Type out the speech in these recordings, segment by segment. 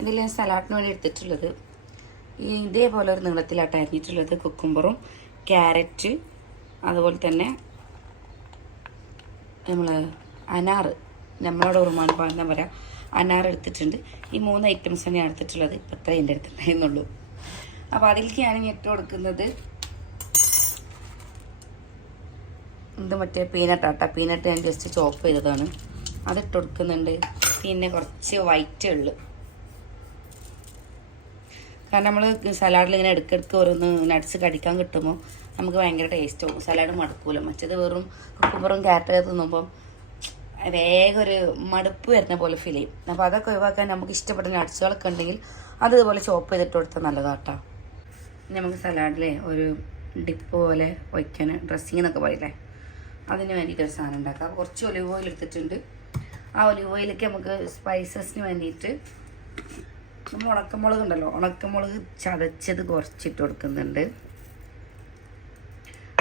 ഇതിൽ ഞാൻ സലാഡിന് വേണ്ടി എടുത്തിട്ടുള്ളത് ഇതേപോലെ ഒരു നീളത്തിലാട്ട് അരിഞ്ഞിട്ടുള്ളത് കുക്കുംബറും ക്യാരറ്റ് അതുപോലെ തന്നെ നമ്മൾ അനാറ് നമ്മളവിടെ ഉറുമാൻ പഴം എന്താ പറയുക അനാർ എടുത്തിട്ടുണ്ട്. ഈ 3 ഐറ്റംസ് തന്നെയാണ് എടുത്തിട്ടുള്ളത്. ഇപ്പം ഇത്ര എൻ്റെ അടുത്തുണ്ടായിരുന്നുള്ളൂ. അപ്പോൾ അതിലേക്ക് ഞാൻ ഇട്ട് കൊടുക്കുന്നത് ഇത് മറ്റേ പീനട്ട് ഞാൻ ജസ്റ്റ് ചോപ്പ് ചെയ്തതാണ്, അതിട്ട് കൊടുക്കുന്നുണ്ട്. പിന്നെ കുറച്ച് വൈറ്റ് എള്ള്, കാരണം നമ്മൾ സലാഡിൽ ഇങ്ങനെ ഇടയ്ക്കിടയ്ക്ക് ഓരോന്ന് നട്ട്സ് കടിക്കാൻ കിട്ടുമ്പോൾ നമുക്ക് ഭയങ്കര ടേസ്റ്റ് ആവും. സലാഡ് മടുക്കൂല. മറ്റേത് വെറും കുക്കുംബറും ക്യാരറ്റൊക്കെ തിന്നുമ്പം വേഗം ഒരു മടുപ്പ് വരുന്ന പോലെ ഫീൽ ചെയ്യും. അപ്പോൾ അതൊക്കെ ഒഴിവാക്കാൻ നമുക്ക് ഇഷ്ടപ്പെട്ട നട്ട്സുകളൊക്കെ ഉണ്ടെങ്കിൽ അത് ഇതുപോലെ ചോപ്പ് ചെയ്തിട്ട് കൊടുത്താൽ നല്ലതാട്ടോ. നമുക്ക് സലാഡിലെ ഒരു ഡിപ്പ് പോലെ വയ്ക്കാൻ ഡ്രസ്സിങ് എന്നൊക്കെ പറയില്ലേ, അതിന് വേണ്ടിയിട്ട് ഒരു സാധനം ഉണ്ടാക്കാം. അപ്പോൾ കുറച്ച് ഒലിവ് ഓയിൽ എടുത്തിട്ടുണ്ട്. ആ ഒലിവ് ഓയിലേക്ക് നമുക്ക് സ്പൈസസിന് വേണ്ടിയിട്ട് നമ്മൾ ഉണക്കമുളക് ഉണ്ടല്ലോ, ഉണക്കമുളക് ചതച്ചത് കുറച്ചിട്ട് കൊടുക്കുന്നുണ്ട്.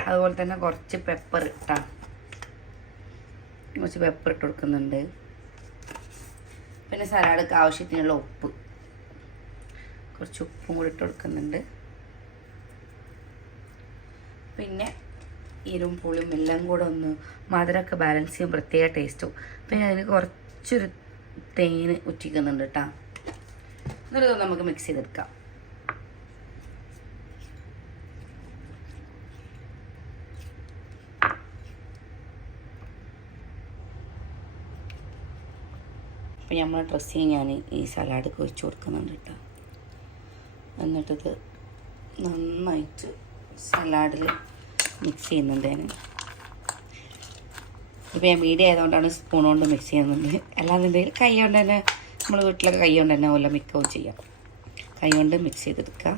അതുപോലെ തന്നെ കുറച്ച് പെപ്പർ കുറച്ച് പെപ്പർ ഇട്ട് കൊടുക്കുന്നുണ്ട്. പിന്നെ സലാഡൊക്കെ ആവശ്യത്തിനുള്ള ഉപ്പ്, കുറച്ച് ഉപ്പും കൂടി ഇട്ട് കൊടുക്കുന്നുണ്ട്. പിന്നെ എരിവും പുളിയും എല്ലാം കൂടെ ഒന്ന് മധുരമൊക്കെ ബാലൻസ് ചെയ്യാൻ പ്രത്യേക ടേസ്റ്റും. പിന്നെ അതിന് കുറച്ചൊരു തേന് ഉറ്റിക്കുന്നുണ്ട് കേട്ടോ. എന്നിട്ട് നമുക്ക് മിക്സ് ചെയ്തെടുക്കാം. അപ്പോൾ നമ്മൾ ഡ്രസ്സിങ് ഞാൻ ഈ സലാഡൊക്കെ ഒഴിച്ച് കൊടുക്കുന്നുണ്ട് കേട്ടോ. എന്നിട്ടിത് നന്നായിട്ട് സലാഡിൽ മിക്സ് ചെയ്യുന്നുണ്ട് ഞാൻ. ഇപ്പോൾ ഞാൻ വീഡിയോ ആയതുകൊണ്ടാണ് സ്പൂൺ കൊണ്ട് മിക്സ് ചെയ്യുന്നുണ്ട്. അല്ലാന്നുണ്ടെങ്കിൽ കൈ കൊണ്ട് തന്നെ നമ്മൾ വീട്ടിലൊക്കെ കൈ കൊണ്ട് തന്നെ വല്ല മിക്കവും ചെയ്യാം. കൈ കൊണ്ട് മിക്സ് ചെയ്തെടുക്കുക.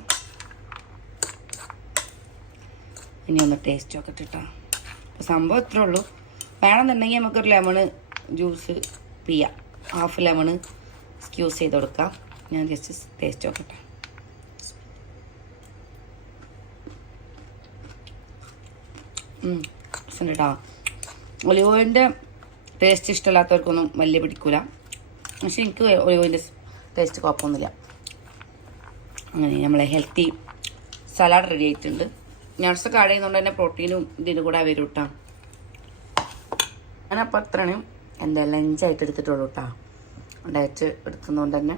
ഇനി ഒന്ന് ടേസ്റ്റ് നോക്കട്ടെ കേട്ടോ. അപ്പോൾ സംഭവം ഇത്രേ ഉള്ളൂ. വേണമെന്നുണ്ടെങ്കിൽ നമുക്കൊരു ലെമണ് ജ്യൂസ് പിയ്യാം. ഹാഫ് ലെമണ് സ്ക്യൂസ് ചെയ്ത് കൊടുക്കാം. ഞാൻ ജസ്റ്റ് ടേസ്റ്റ് നോക്കട്ടെ. കേട്ടോ, ഒലിവ് ഓയിലിൻ്റെ ടേസ്റ്റ് ഇഷ്ടമില്ലാത്തവർക്കൊന്നും വലിയ പിടിക്കൂല. പക്ഷെ എനിക്ക് ഒലിവ് ഓയിലിൻ്റെ ടേസ്റ്റ് കുഴപ്പമൊന്നുമില്ല. അങ്ങനെ നമ്മളെ ഹെൽത്തി സലാഡ് റെഡി ആയിട്ടുണ്ട്. നട്ട്സൊക്കെ ആഡ് ചെയ്യുന്നതുകൊണ്ട് തന്നെ പ്രോട്ടീനും ഇതിന് കൂടെ വരും കേട്ടോ. ഞാനപ്പോൾ അത്രയാണ് എൻ്റെ ലഞ്ചായിട്ട് എടുത്തിട്ടുള്ളൂ കേട്ടോ. ഡയറ്റ് എടുക്കുന്നതുകൊണ്ട് തന്നെ